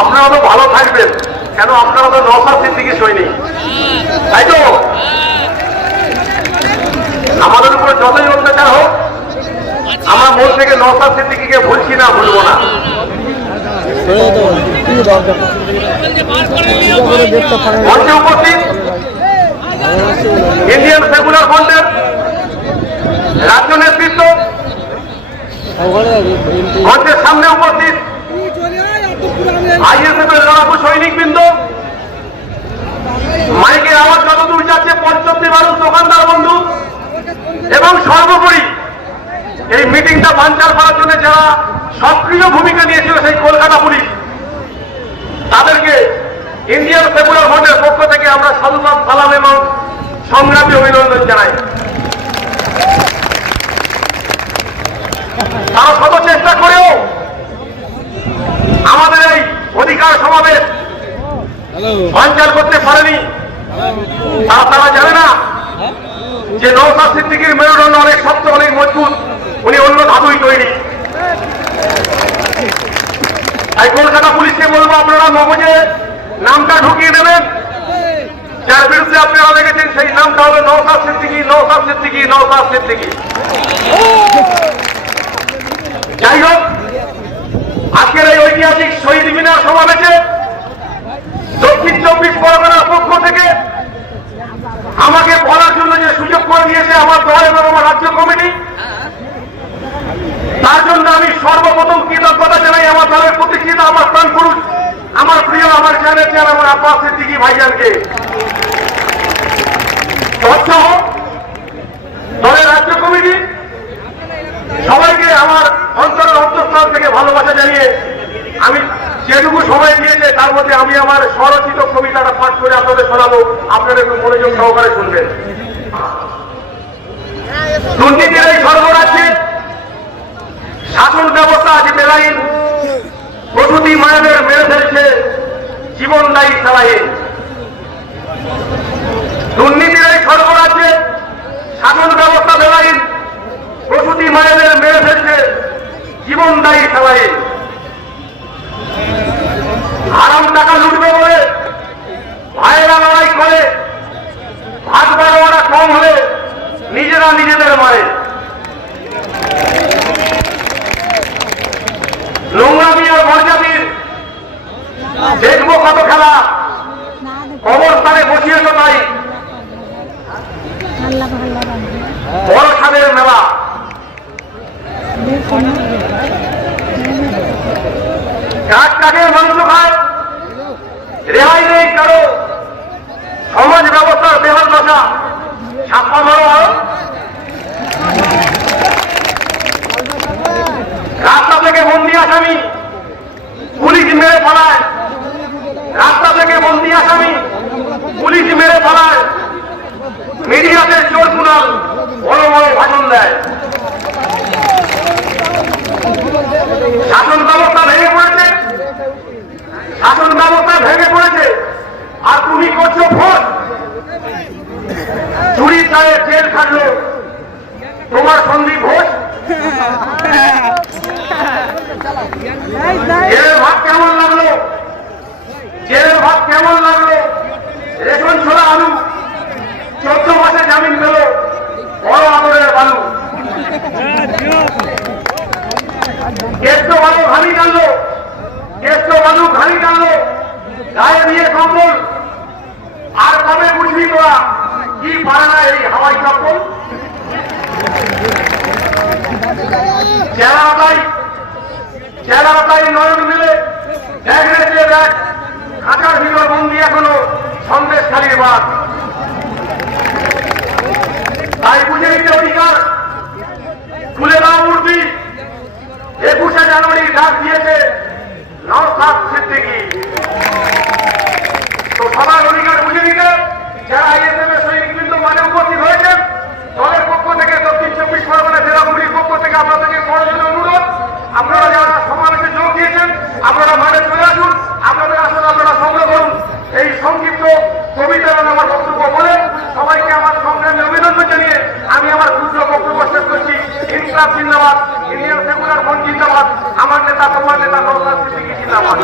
আপনারা তো ভালো থাকবেন। কেন আপনারা তো নসার সিদ্দিকি সৈনিক? তাই তো? আমাদের উপরে যতই অত্যাচার হোক, আমরা মন থেকে নসার সিদ্দিকিকে ভুলছি না, ভুলবো না। মঞ্চে উপস্থিত ইন্ডিয়ান সেকুলার ফ্রন্টের রাজ্য নেতৃত্ব। মঞ্চের সামনে উপস্থিত আইএসএফ এর লড়াকু সৈনিক বৃন্দ মাইকের আওয়াজ যতদূর যাচ্ছে পঞ্চমটি মানুষ, দোকানদার, বন্ধু। এবং সর্বোপরি, এই মিটিংটা বানচাল করার জন্য যারা সক্রিয় ভূমিকা নিয়েছিল সেই কলকাতা পুলিশ, তাদেরকে ইন্ডিয়ান সেকুলার ফ্রন্টের পক্ষ থেকে আমরা সাধুবাদ সালাম এবং সংগ্রামী অভিনন্দন জানাই। তারা শত চেষ্টা করেও অধিকার সমাবেশ। বানচাল করতে পারেনি। তারা তারা জানে না যে নৌসাদ সিদ্দিকির মেরুদণ্ড অনেক শক্ত অনেক মজবুত। উনি অন্য ধাতুই তৈরি। তাই কলকাতা পুলিশকে বলব আপনারা মগজে নামটা ঢুকিয়ে দেবেন। যার বিরুদ্ধে আপনারা দেখেছেন সেই নামটা হলো নৌসাদ সিদ্দিকি নৌসাদ সিদ্দিকি যাই হোক আজকের এই ঐতিহাসিক শহীদ মিনার সমাবেশে দক্ষিণ চব্বিশ পরগনার পক্ষ থেকে আমাকে বলার জন্য যে সুযোগ করে দিয়েছে আমার দল এবং আমার রাজ্য কমিটি তার জন্য আমি সর্বপ্রথম কৃতজ্ঞতা জানাই? আমার দলের প্রতিষ্ঠিত আমার প্রাণ পুরুষ? আমার প্রিয়, আমার জানের চান আমার আব্বাস সিদ্দিকি ভাইজানকে। দলের রাজ্য কমিটি সবাইকে আমার অন্তরের অন্তঃস্থল থেকে ভালোবাসা জানিয়ে, আমি যেটুকু সময় দিয়েছে, তার মধ্যে আমি আমার স্বরচিত কবিতাটা পাঠ করে আপনাদের শোনাবো। আপনারা একটু মনোযোগ সহকারে শুনবেন। দুর্নীতির এই সর্বরাজ্যে শাসন ব্যবস্থা আজ বেলাইন প্রসূতি মায়েদের মেরে ফেলছে জীবনদায়ী সালাহীন দুর্নীতির এই সর্বরাজ্যে শাসন ব্যবস্থা বেলাইন প্রসূতি মায়েদের মেরে ফেলছে জীবনদায়ী সালাহীন হারাম টাকা লুটবে বলে, ভাইয়েরা লড়াই করে ভাত বাড়োয়ারা কম হলে নিজেরা নিজেদের মারে। কত খেলা বড় মেলা। কাক কাকের রেহাই নেই কারও। সমাজ ব্যবস্থার বেহাল দশা। ছাপ্পা মারো রাস্তা থেকে বন্দি আসামি। পুলিশ মেরে পালায় আসামি পুলিশ মেরে পালায় মিডিয়াতে চোর কুনাল বড় বড় ভাষণ দেয়। শাসন ব্যবস্থা ভেঙে পড়েছে। শাসন ব্যবস্থা ভেঙে পড়েছে। আর তুমি করছ ভোট। চুরি চায়ে জেল খাটলো। তোমার সন্দীপ ঘোষ ভাত কেমন লাগল? কেষ্ট বালু ঘানি টানলো কেষ্ট বালু ঘানি টানলো গায়ে দিয়ে কম্বল। আর কবে বুঝবি তোরা? কি পারে না এই হাওয়াই চপ্পল? চেহারাটাই চেহারাটাই নয়ন মিলে। দেখ রে যে দেখ, খাঁচার ভিতর বন্দি এখনও সন্দেশ খালির বাদ তাই বুঝে নিতে অধিকার ডাক দিয়েছে, নওসাদ সিদ্দিকি। তো সবার অধিকার বুঝে নিতে যারা আইএসএফ এর সৈনিক বৃন্দ মানে উপস্থিত হয়েছেন, দলের পক্ষ থেকে দক্ষিণ চব্বিশ পরগনা জেলা কমিটির পক্ষ থেকে আপনাদেরকে করজনের অনুরোধ। আপনারা যারা সমাবেশে যোগ দিয়েছেন, আপনারা মাঠে চলে আসুন, আপনাদের আসলে আপনারা সংগ্রহ করুন। এই সংক্ষিপ্ত কবিতা আমার বক্তব্য বলে সবাইকে আমার সংগ্রামী অভিনন্দন জানিয়ে আমি আমার ক্ষুদ্র বক্তব্য শেষ করছি। ইনকলাব জিন্দাবাদ। ইলিয়াস সেগুলার বঞ্চিত আমার নেতা তোমার নেতা তোমার সিদ্দিকি জিন্দাবাদ